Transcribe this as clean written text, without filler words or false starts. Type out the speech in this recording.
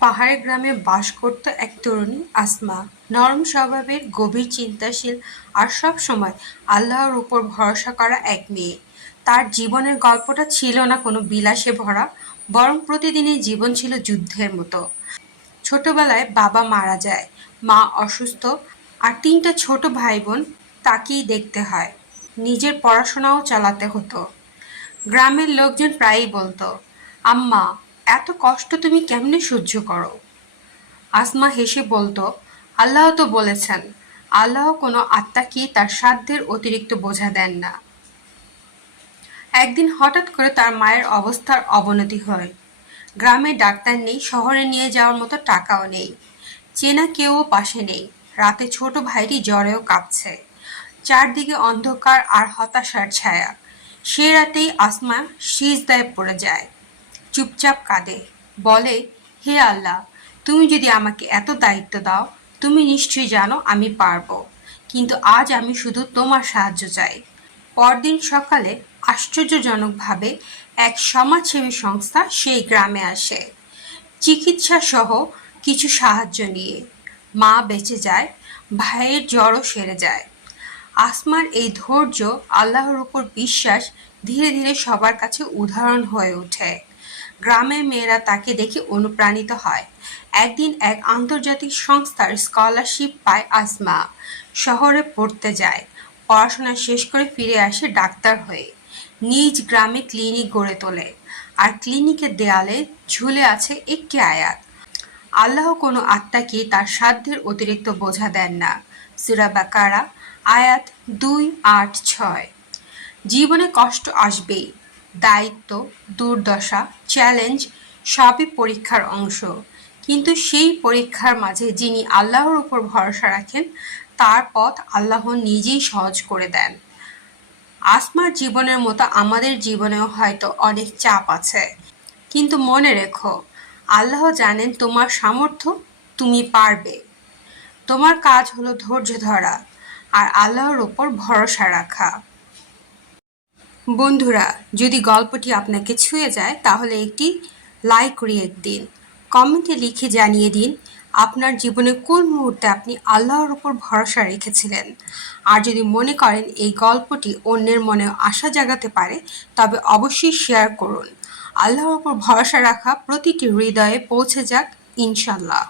পাহাড়ি গ্রামে বাস করত এক তরুণী আসমা। নরম স্বভাবের, গভীর চিন্তাশীল আর সব সময় আল্লাহর উপর ভরসা করা এক মেয়ে। তার জীবনের গল্পটা ছিল না কোনো বিলাসে ভরা, বরং প্রতিদিনই জীবন ছিল যুদ্ধের মতো। ছোটবেলায় বাবা মারা যায়, মা অসুস্থ, আর তিনটা ছোট ভাই বোন তাকেই দেখতে হয়। নিজের পড়াশোনাও চালাতে হতো। গ্রামের লোকজন প্রায়ই বলতো, আম্মা, এত কষ্ট তুমি কেমনে সহ্য করো? আসমা হেসে বলতো, আল্লাহ তো বলেছেন, আল্লাহ কোনো আত্মাকে তার সাধ্যের অতিরিক্ত বোঝা দেন না। একদিন হঠাৎ করে তার মায়ের অবস্থার অবনতি হয়। গ্রামে ডাক্তার নেই, শহরে নিয়ে যাওয়ার মতো টাকাও নেই, চেনা কেউও পাশে নেই। রাতে ছোট ভাইটি জ্বরেও কাঁপছে। চারদিকে অন্ধকার আর হতাশার ছায়া। সে রাতেই আসমা সিজদায় পড়ে যায়, চুপচাপ কাঁদে, বলে, হে আল্লাহ, তুমি যদি আমাকে এত দায়িত্ব দাও, তুমি নিশ্চয়ই জানো আমি পারবো, কিন্তু আজ আমি শুধু তোমার সাহায্য চাই। পরদিন সকালে আশ্চর্যজনকভাবে এক সমাজসেবী সংস্থা সেই গ্রামে আসে, চিকিৎসা সহ কিছু সাহায্য নিয়ে। মা বেঁচে যায়, ভাইয়ের জ্বরও সেরে যায়। আসমার এই ধৈর্য, আল্লাহর উপর বিশ্বাস ধীরে ধীরে সবার কাছে উদাহরণ হয়ে ওঠে। গ্রামের মেয়েরা তাকে দেখে অনুপ্রাণিত হয়। একদিন এক আন্তর্জাতিক সংস্থার স্কলারশিপ পায় আসমা। শহরে পড়তে যায়, পড়াশোনা শেষ করে ফিরে আসে ডাক্তার হয়ে। নিজ গ্রামে ক্লিনিক গড়ে তোলে, আর ক্লিনিকের দেয়ালে ঝুলে আছে একটি আয়াত, আল্লাহ কোনো আত্মাকে তার সাধ্যের অতিরিক্ত বোঝা দেন না। সূরা বাকারা আয়াত 2, 8, 6। জীবনে কষ্ট আসবেই, দায়িত্ব, দুর্দশা, চ্যালেঞ্জ সবই পরীক্ষার অংশ। কিন্তু সেই পরীক্ষার মাঝে যিনি আল্লাহর উপর ভরসা রাখেন, তার পথ আল্লাহ নিজেই সহজ করে দেন। আসমার জীবনের মতো আমাদের জীবনেও হয়তো অনেক চাপ আছে, কিন্তু মনে রেখো, আল্লাহ জানেন তোমার সামর্থ্য, তুমি পারবে। তোমার কাজ হলো ধৈর্য ধরা আর আল্লাহর উপর ভরসা রাখা। বন্ধুরা, যদি গল্পটি আপনাকে ছুঁয়ে যায় তাহলে একটি লাইক করিয়ে দিন, কমেন্টে লিখে জানিয়ে দিন আপনার জীবনে কোন মুহূর্তে আপনি আল্লাহর উপর ভরসা রেখেছিলেন। আর যদি মনে করেন এই গল্পটি অন্যের মনেও আশা জাগাতে পারে, তবে অবশ্যই শেয়ার করুন। আল্লাহর উপর ভরসা রাখা প্রতিটি হৃদয়ে পৌঁছে যাক, ইনশাল্লাহ।